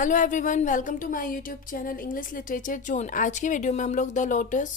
Hello everyone, welcome to my YouTube channel English literature zone. आज की video में हम लोग द लोटस,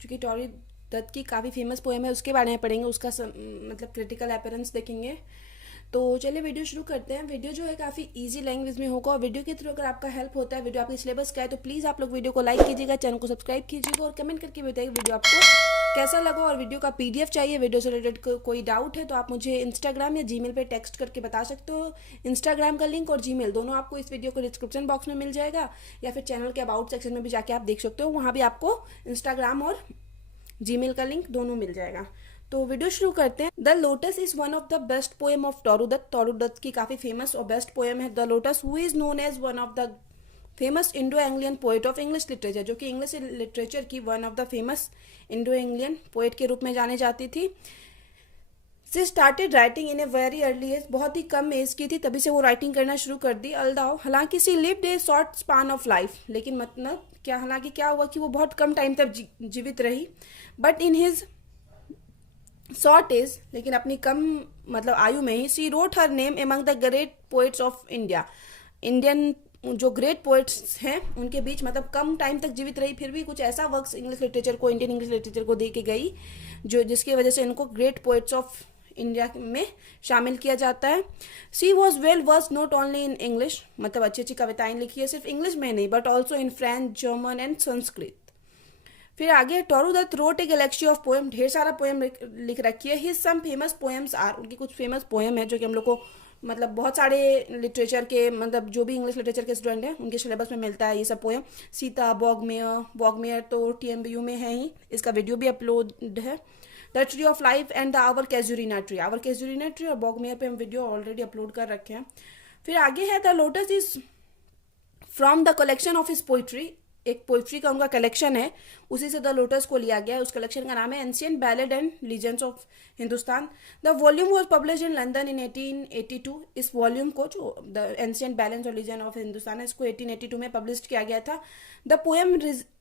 जो कि टॉरी दत्त की काफ़ी फेमस पोएम है, उसके बारे में पढ़ेंगे। उसका मतलब क्रिटिकल अपीयरेंस देखेंगे। तो चलिए वीडियो शुरू करते हैं। वीडियो जो है काफ़ी इजी लैंग्वेज में होगा और वीडियो के थ्रू अगर आपका हेल्प होता है, वीडियो आपके सिलेबस का है, तो प्लीज़ आप लोग वीडियो को लाइक कीजिएगा, चैनल को सब्सक्राइब कीजिएगा और कमेंट करके बताइए वीडियो आपको कैसा लगा। और वीडियो का पीडीएफ चाहिए, वीडियो से रिलेटेड कोई डाउट है तो आप मुझे इंस्टाग्राम या जीमेल पे टेक्स्ट करके बता सकते हो। इंस्टाग्राम का लिंक और जीमेल दोनों आपको इस वीडियो को डिस्क्रिप्शन बॉक्स में मिल जाएगा, या फिर चैनल के अबाउट सेक्शन में भी जाके आप देख सकते हो, वहाँ भी आपको इंस्टाग्राम और जीमेल का लिंक दोनों मिल जाएगा। तो वीडियो शुरू करते हैं। The lotus is one of the best poem of Toru Dutt. Toru Dutt की काफी फेमस और बेस्ट पोएम है the lotus, who is known as one of the famous Indo Anglian poet of English literature, जो कि इंग्लिश लिटरेचर की one of the famous Indo Anglian poet के रूप में जानी जाती थी। She started writing in a very early age, बहुत ही कम एज की थी तभी से वो राइटिंग करना शुरू कर दी। अल्दाओ हालांकि she lived a short span of life, लेकिन मतलब क्या हालांकि क्या हुआ कि वो बहुत कम टाइम तक जीवित रही। But in his short age, लेकिन अपनी कम मतलब आयु में ही, she wrote her name among the great poets of India. Indian जो ग्रेट पोएट्स हैं उनके बीच, मतलब कम टाइम तक जीवित रही, फिर भी कुछ ऐसा वर्क्स इंग्लिश लिटरेचर को, इंडियन इंग्लिश लिटरेचर को दे के गई जो जिसकी वजह से इनको ग्रेट पोएट्स ऑफ इंडिया में शामिल किया जाता है। She was well versed not only in English, मतलब अच्छी अच्छी कविताएं लिखी है सिर्फ इंग्लिश में नहीं, but also in French, German and Sanskrit. फिर आगे Toru Dutt wrote a galaxy of poem, ढेर सारा पोएम लिख रखी है। His some famous poems are, उनकी कुछ फेमस पोएम है जो कि हम लोग को मतलब बहुत सारे लिटरेचर के, मतलब जो भी इंग्लिश लिटरेचर के स्टूडेंट हैं उनके सिलेबस में मिलता है ये सब पोएम। सीता, बॉगमेयर, बॉगमेयर तो टीएमबीयू में है ही, इसका वीडियो भी अपलोड है। The tree of life and the our casuarina tree, our casuarina tree और बॉगमेयर पे हम वीडियो ऑलरेडी अपलोड कर रखे हैं। फिर आगे है the lotus is from the collection of his poetry, एक पोइट्री का उनका कलेक्शन है, उसी से द लोटस को लिया गया है। उस कलेक्शन का नाम है ancient ballad and legends of Hindustan. The volume was publish in London in 1882। इस वॉल्यूम को, जो द एंशियंट बैलेंस और लीजेंड ऑफ हिंदुस्तान है, इसको 1882 में पब्लिश किया गया था। The poem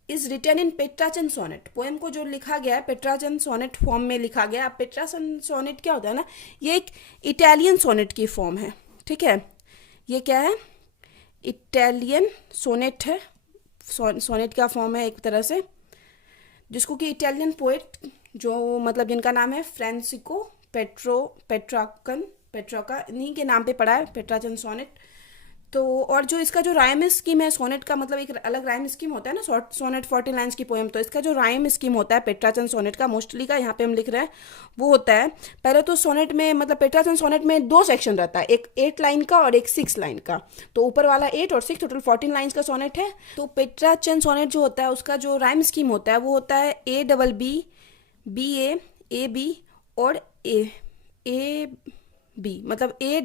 is written in Petrarchan sonnet, poem को जो लिखा गया है पेट्राचंद सोनेट फॉर्म में लिखा गया। अब पेट्राचंद सोनेट क्या होता है ना, ये एक इटालियन सोनेट की फॉर्म है, ठीक है। ये क्या है, इटालियन सोनेट है, सोनेट का फॉर्म है एक तरह से, जिसको कि इटालियन पोएट जो मतलब जिनका नाम है फ्रांसिस्को पेट्रोका, इन्हीं के नाम पे पड़ा है पेट्राचंद सोनेट। तो और जो इसका जो राइम स्कीम है सोनेट का, मतलब एक अलग राइम स्कीम होता है ना, सोनेट 40 लाइन्स की पोएम, तो इसका जो राइम स्कीम होता है पेट्राचंद सोनेट का, मोस्टली का यहाँ पे हम लिख रहे हैं, वो होता है पहले तो सोनेट में, मतलब पेट्राचंद सोनेट में 2 सेक्शन रहता है, एक 8 लाइन का और एक 6 लाइन का। तो ऊपर वाला 8 और 6, टोटल 14 लाइन्स का सोनेट है। तो पेट्राचंद सोनेट जो होता है उसका जो राइम स्कीम होता है वो होता है A BB और ए बी, मतलब A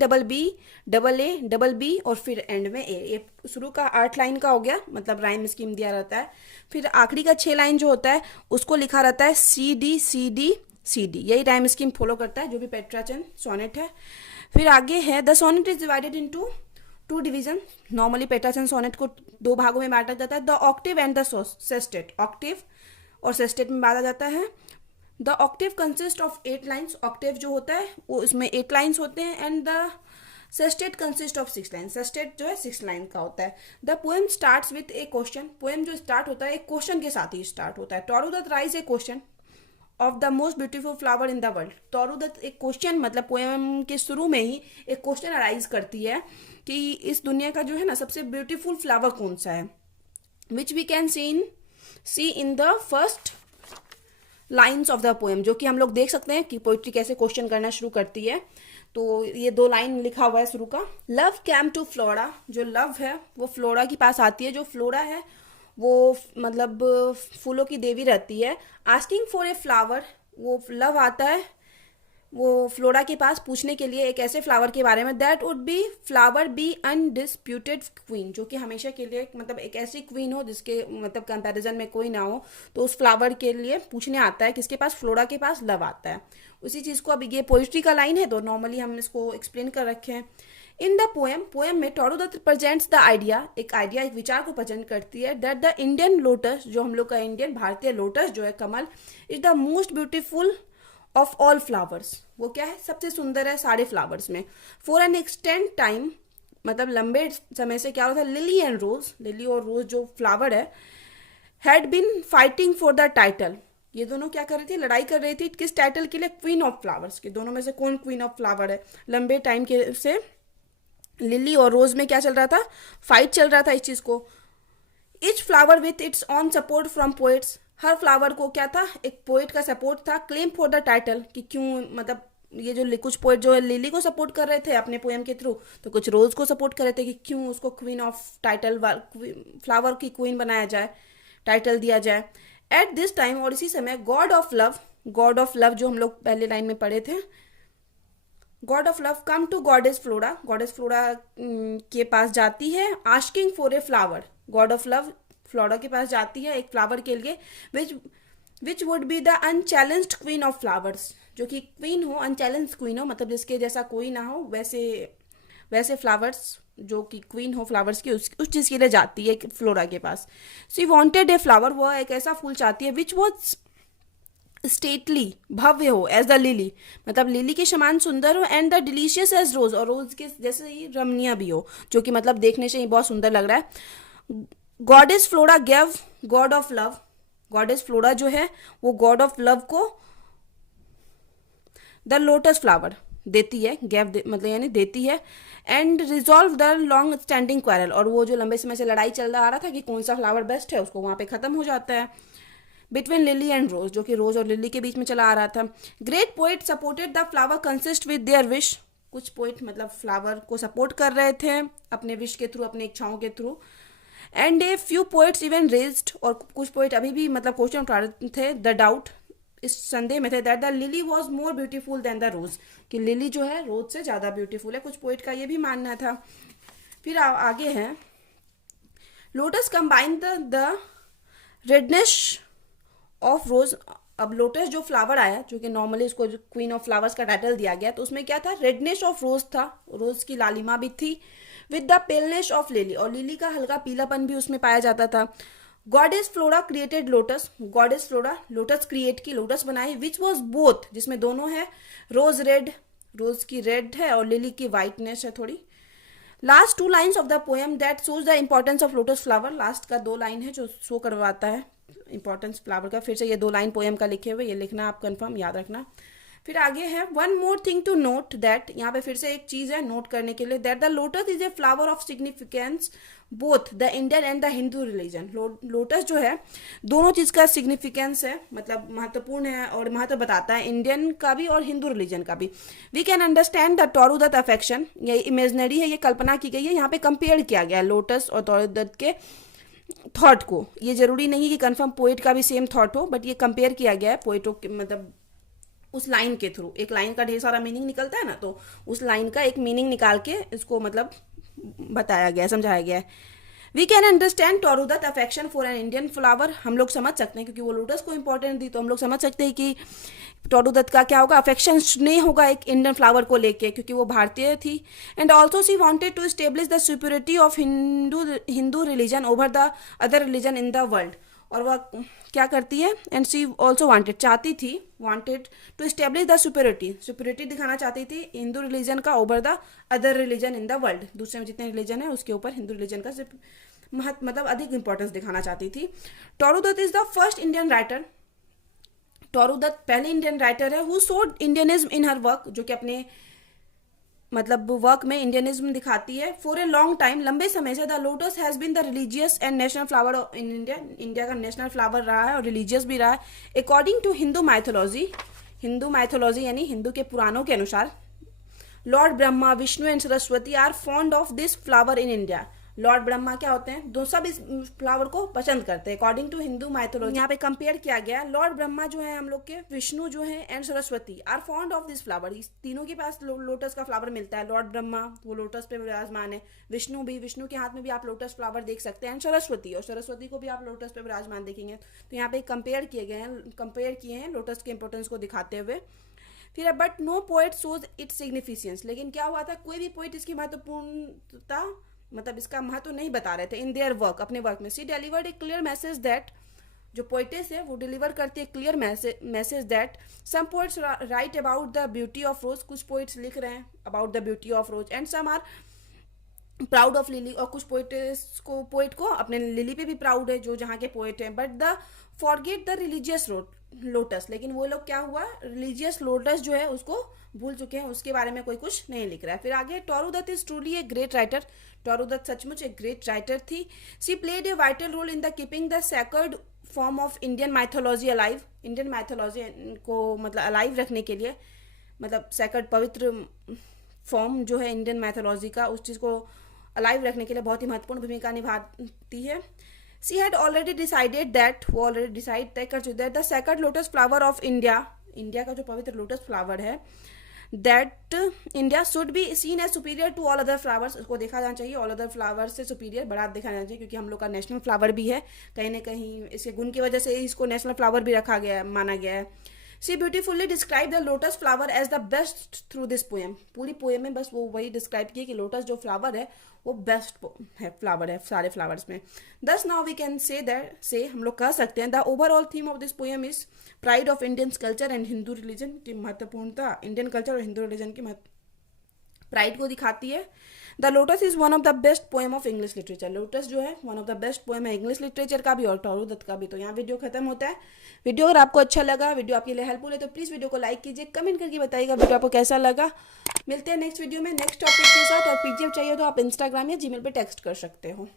BB और फिर एंड में ए शुरू का 8 लाइन का हो गया, मतलब राइम स्कीम दिया रहता है। फिर आखिरी का 6 लाइन जो होता है उसको लिखा रहता है CD, यही राइम स्कीम फॉलो करता है जो भी पेट्राचंद सोनेट है। फिर आगे है the sonnet is divided into 2 division. Normally Petrarchan sonnet को 2 भागों में बांटा जाता है, the octave and the sestet, octave और सेस्टेट में बांटा जाता है। The octave consist of 8 lines, octave जो होता है वो इसमें 8 लाइन्स होते हैं, and the sestet consist of 6 line, sestet जो है 6 लाइन का होता है। The poem starts with a question, poem जो स्टार्ट होता है एक क्वेश्चन के साथ ही स्टार्ट होता है। Toru Dutt raise a question of the most beautiful flower in the world, Toru Dutt एक क्वेश्चन, मतलब पोएम के शुरू में ही एक क्वेश्चन अराइज करती है कि इस दुनिया का जो है ना सबसे ब्यूटीफुल फ्लावर कौन सा है, which we can see in the first lines of the poem, जो कि हम लोग देख सकते हैं कि पोइट्री कैसे क्वेश्चन करना शुरू करती है। तो ये 2 लाइन लिखा हुआ है शुरू का। लव कैम टू फ्लोरा, जो लव है वो फ्लोरा के पास आती है। जो फ्लोरा है वो मतलब फूलों की देवी रहती है। आस्किंग फॉर ए फ्लावर, वो लव आता है वो फ्लोरा के पास पूछने के लिए एक ऐसे फ्लावर के बारे में, that would be flower be undisputed queen, जो कि हमेशा के लिए मतलब एक ऐसी क्वीन हो जिसके मतलब कंपैरिजन में कोई ना हो। तो उस फ्लावर के लिए पूछने आता है, किसके पास, फ्लोरा के पास लव आता है। उसी चीज़ को, अब ये पोइट्री का लाइन है तो नॉर्मली हम इसको एक्सप्लेन कर रखे हैं। इन द पोएम में Toru Dutt presents the idea, एक विचार को प्रेजेंट करती है, दैट द इंडियन लोटस, जो हम लोग का इंडियन भारतीय लोटस जो है कमल, is the most beautiful of all flowers, वो क्या है, सबसे सुंदर है सारे फ्लावर्स में। फॉर एन एक्सटेंड टाइम, मतलब लंबे समय से क्या हो रहा था, लिली एंड रोज, लिली और रोज जो फ्लावर है, had been fighting for the title. ये दोनों क्या कर रही थी, लड़ाई कर रही थी किस टाइटल के लिए, क्वीन ऑफ फ्लावर्स के। दोनों में से कौन क्वीन ऑफ फ्लावर है। लंबे टाइम के से लिली और रोज में क्या चल रहा था, फाइट चल रहा था इस चीज को। Etch flower with its on support from poets, her flower को क्या था, एक पोएट का सपोर्ट था। क्लेम फॉर द टाइटल, कि क्यों, मतलब ये जो कुछ पोएट जो है लिली को सपोर्ट कर रहे थे अपने पोएम के थ्रू, तो कुछ रोज को सपोर्ट कर रहे थे कि क्यों उसको क्वीन ऑफ टाइटल, फ्लावर की क्वीन बनाया जाए, टाइटल दिया जाए। एट दिस टाइम, और इसी समय, god of love, god of love जो हम लोग पहले लाइन में पढ़े थे, god of love come to goddess Flora, goddess Flora के पास जाती है, asking for a flower. God of love Flora के पास जाती है एक फ्लावर के लिए, which which would be the unchallenged queen of flowers, जो कि क्वीन हो, अनचैलेंज क्वीन हो, मतलब जिसके जैसा कोई ना हो, वैसे वैसे फ्लावर्स, जो कि क्वीन हो फ्लावर्स की, उस चीज़ के लिए जाती है फ्लोरा के पास। सी वॉन्टेड ए फ्लावर, वह एक ऐसा फूल चाहती है, विच वॉज स्टेटली, भव्य हो, एज द लिली, मतलब लिली के समान सुंदर हो, एंड द डिलीशियस एज रोज, और रोज के जैसे ही रमणीय भी हो, जो कि मतलब देखने से ही बहुत सुंदर लग रहा है। Goddess flora gave God of love, goddess flora जो है वो गॉड ऑफ लव को द लोटस फ्लावर देती है, मतलब यानी देती है। And resolve the long standing quarrel, और वो जो लंबे समय से लड़ाई चल रहा था कि कौन सा फ्लावर बेस्ट है, उसको वहां पे खत्म हो जाता है। बिटवीन लिली एंड रोज, जो कि रोज और लिली के बीच में चला आ रहा था। Great poet supported the flower consist with their wish, कुछ पोइट मतलब फ्लावर को सपोर्ट कर रहे थे अपने विश के थ्रू, अपने इच्छाओं के through. And a few poets even raised, और कुछ पोइट अभी भी मतलब क्वेश्चन उठा रहे थे, द डाउट, इस संदेह में थे, that the lily was more beautiful than the rose, कि लिली जो है रोज से ज्यादा ब्यूटीफुल है, कुछ पोइट का ये भी मानना था। फिर आगे है, lotus combine the redness of रोज। अब लोटस जो फ्लावर आया, जो कि नॉर्मली उसको क्वीन ऑफ फ्लावर्स का टाइटल दिया गया, तो उसमें क्या था, रेडनेस ऑफ रोज था, रोज की लालिमा भी थी, with the paleness of lily, और लिली का हल्का पीलापन भी उसमें पाया जाता था। Goddess flora created lotus, goddess flora lotus create की, लोटस बनाई, विच वॉज बोथ, जिसमें दोनों है, रोज रेड, रोज की रेड है और लिली की वाइटनेस है थोड़ी। Last two lines of the poem that shows the importance of lotus flower, last का 2 लाइन है जो शो करवाता है इंपॉर्टेंस फ्लावर का। फिर से ये 2 लाइन पोएम का लिखे हुए, ये लिखना आप कंफर्म याद रखना। फिर आगे है, one more thing to note that, यहाँ पे फिर से एक चीज है नोट करने के लिए, that the lotus is a flower of significance both the Indian and the Hindu religion. Lotus जो है दोनों चीज का सिग्निफिकेंस है, मतलब महत्वपूर्ण है और महत्व बताता है, इंडियन का भी और हिंदू रिलीजन का भी। We can understand the Toru Dutt affection, ये इमेजनरी है, ये कल्पना की गई है, यहाँ पे कंपेयर किया गया है लोटस और टोरू दत्त के थॉट को। ये जरूरी नहीं कि कंफर्म पोइट का भी सेम थॉट हो, बट ये कंपेयर किया गया है पोइटों के, मतलब उस लाइन के थ्रू। एक लाइन का ढेर सारा मीनिंग निकलता है ना, तो उस लाइन का एक मीनिंग निकाल के इसको मतलब बताया गया, समझाया गया है। We can understand Toru Dutt affection for an Indian flower, हम लोग समझ सकते हैं क्योंकि वो लोटस को इंपॉर्टेंट दी, तो हम लोग समझ सकते हैं कि टोरू दत्त का क्या होगा, अफेक्शन नहीं होगा एक इंडियन फ्लावर को लेके, क्योंकि वो भारतीय थी। And also she wanted to establish the superiority of Hindu religion over the other religion in the world, और वह क्या करती है, एंड सी ऑल्सो वांटेड, चाहती थी, wanted to establish the superiority दिखाना चाहती थी हिंदू रिलीजन का over the other religion in the world, दूसरे में जितने रिलीजन है उसके ऊपर हिंदू रिलीजन का मतलब अधिक इंपॉर्टेंस दिखाना चाहती थी। Toru Dutt is the first Indian writer, Toru Dutt पहले इंडियन राइटर है who showed Indianism in her work, जो कि अपने मतलब वर्क में इंडियनिज्म दिखाती है। फॉर ए लॉन्ग टाइम, लंबे समय से, the lotus has been the religious and national flower in India, India का नेशनल फ्लावर रहा है और रिलीजियस भी रहा है। अकॉर्डिंग टू हिंदू माइथोलॉजी यानी हिंदू के पुराणों के अनुसार, lord Brahma, Vishnu and Saraswati are fond of this flower in India. Lord Brahma क्या होते हैं, दो सब इस फ्लावर को पसंद करते हैं अकॉर्डिंग टू हिंदू माइथोलॉजी। यहाँ पे कंपेयर किया गया, लॉर्ड ब्रह्मा जो है हम लोग के, विष्णु जो है and Saraswati are fond of this flower, इस तीनों के पास लोटस का फ्लावर मिलता है। लॉर्ड ब्रह्मा वो लोटस पे विराजमान है, विष्णु भी, विष्णु के हाथ में भी आप लोटस फ्लावर देख सकते हैं, एंड सरस्वती, और सरस्वती को भी आप लोटस पे विराजमान देखेंगे। तो यहाँ पे कंपेयर किए हैं लोटस के इंपॉर्टेंस को दिखाते हुए। फिर but no poet shows its significance, लेकिन क्या हुआ था, कोई भी पोएट इसकी महत्वपूर्णता, मतलब इसका महत्व नहीं बता रहे थे इन देयर वर्क, अपने वर्क में। She delivered a clear message that, जो पोइटेस है वो डिलीवर करती है clear message that some poets write about the beauty of rose, कुछ पोइट्स लिख रहे हैं about the beauty of rose, and some are proud of lily, और कुछ पोइट को अपने लिली पे भी प्राउड है जो जहाँ के पोइट हैं, but the forget the religious lotus, लेकिन वो लोग क्या हुआ, रिलीजियस लोटस जो है उसको भूल चुके हैं, उसके बारे में कोई कुछ नहीं लिख रहा है। फिर आगे, Toru Dutt is truly a great writer, Toru Dutt सचमुच एक ग्रेट राइटर थी। She played a vital role in the keeping the sacred form of Indian mythology alive, Indian mythology को मतलब अलाइव रखने के लिए, मतलब सैक्रेड पवित्र फॉर्म जो है इंडियन मैथोलॉजी का, उस चीज़ को अलाइव रखने के लिए बहुत ही महत्वपूर्ण भूमिका निभाती है। She had already decided that, वो ऑलरेडी डिसाइड तय कर चुकी है, the second lotus flower of India, India का जो पवित्र लोटस फ्लावर है, that India should be seen as superior to all other flowers, उसको देखा जाना चाहिए ऑल अदर फ्लावर्स से सुपीरियर, बड़ा देखा जाना चाहिए, क्योंकि हम लोग का नेशनल फ्लावर भी है, कहीं ना कहीं इसके गुण की वजह से इसको नेशनल फ्लावर भी रखा गया है, माना गया है। She beautifully describe the lotus flower as the best through this poem, पूरी पोएम में बस वो वही डिस्क्राइब किए कि लोटस जो फ्लावर है वो बेस्ट है, फ्लावर है सारे फ्लावर्स में। Thus now we can say that, से हम लोग कह सकते हैं, the overall theme of this poem is pride of Indian culture and Hindu religion, की महत्वपूर्णता इंडियन कल्चर और हिंदू रिलीजन की प्राइड को दिखाती है। The lotus is one of the best poem of English literature, lotus जो है one of the best poem है इंग्लिश लिटरेचर का भी और टोरू दत्त का भी। तो यहाँ वीडियो खत्म होता है। वीडियो अगर आपको अच्छा लगा, वीडियो आपके लिए हेल्पफुल है, तो प्लीज़ वीडियो को लाइक कीजिए, कमेंट करके बताइएगा वीडियो आपको कैसा लगा। मिलते हैं नेक्स्ट वीडियो में नेक्स्ट टॉपिक के साथ, और पीडीएफ चाहिए तो आप इंस्टाग्राम या जीमेल पे टेक्स्ट कर सकते हो।